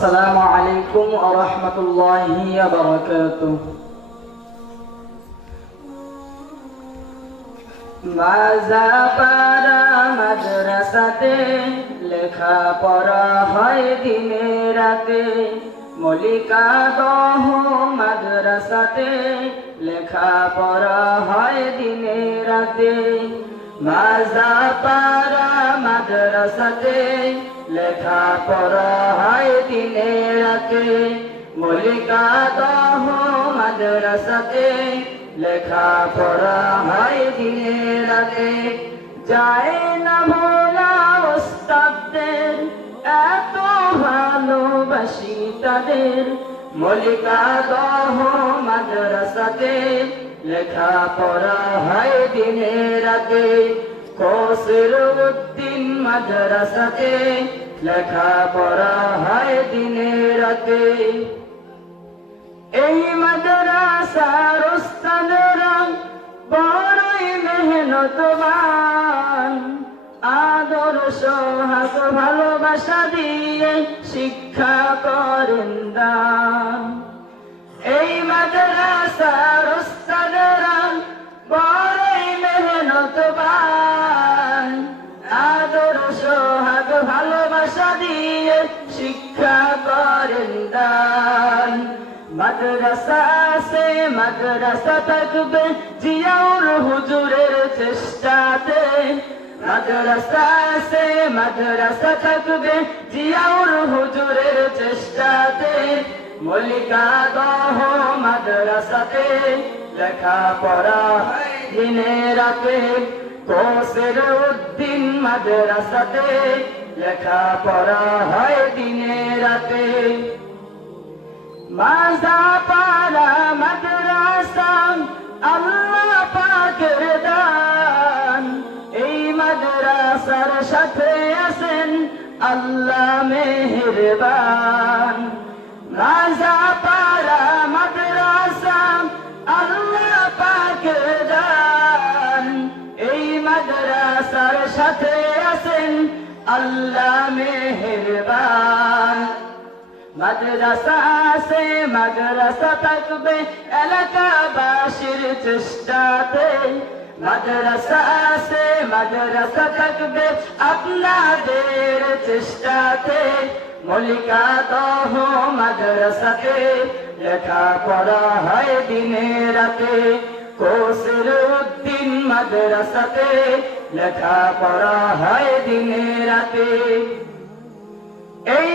আসসালামু আলাইকুম ওয়া রাহমাতুল্লাহি ওয়া বারাকাতুহু। মাজাপাড়া মাদ্রাসাতে লেখাপড়া হয় দিনে রাতে, মলিকা দহ মাদ্রাসাতে লেখাপড়া হয় দিনে রাতে। মাজাপাড়া মাদ্রাসাতে লেখাপড়া হয় দিনে রাতে, মলিকা দহ মাদ্রাসাতে লেখাপড়া হয় দিনে রাতে। যায় না ভোলা ওস্তাদদের, এত ভালোবাসি তাদের, মলিকা দহ মাদ্রাসাতে লেখাপড়া হয় দিনে রাতে। কসরউদ্দিন মাদ্রাসাতে লেখাপড়া হয় দিনে রাতে। এই মাদ্রাসার উস্তাদরা বড়ই মেহনতবান, আদর্শ হাত ভালোবাসা দিয়ে শিক্ষা করেন দান। এই মাদ্রাসার উস্তাদরা বড়ই মেহনতবান, আদর্শ হাত ভালোবাসা দিয়ে শিক্ষা করেন দান। মাদ্রাসা সে মাদ্রাসা থাকবে জিয়াউর হুজুরের চেষ্টাতে, মাদ্রাসা সে মাদ্রাসা থাকবে জিয়াউর হুজুরের চেষ্টাতে, মলিকা দহ মাদ্রাসাতে লেখাপড়া দিনে রাতে। কসরউদ্দিন মাদ্রাসাতে লেখাপড়া হয় দিনে রাতে। মাজাপাড়া মাদ্রাসা আল্লাহ পাকের দান, এই মাদ্রাসার সাথে আছেন আল্লাহ মেহেরবান। মাজাপাড়া মাদ্রাসা আল্লাহ পাকের দান, এই মাদ্রাসার সাথে আছেন আল্লাহ মেহেরবান। মাদ্রাসা আছে মাদ্রাসা থাকবে এলাকাবাসীর চেষ্টাতে, মাদ্রাসা আছে মাদ্রাসা থাকবে আপনাদের চেষ্টাতে, মলিকা দহ মাদ্রাসাতে লেখাপড়া হয় দিনে রাতে। কসরউদ্দিন মাদ্রাসাতে লেখাপড়া হয় দিনে রাতে। এই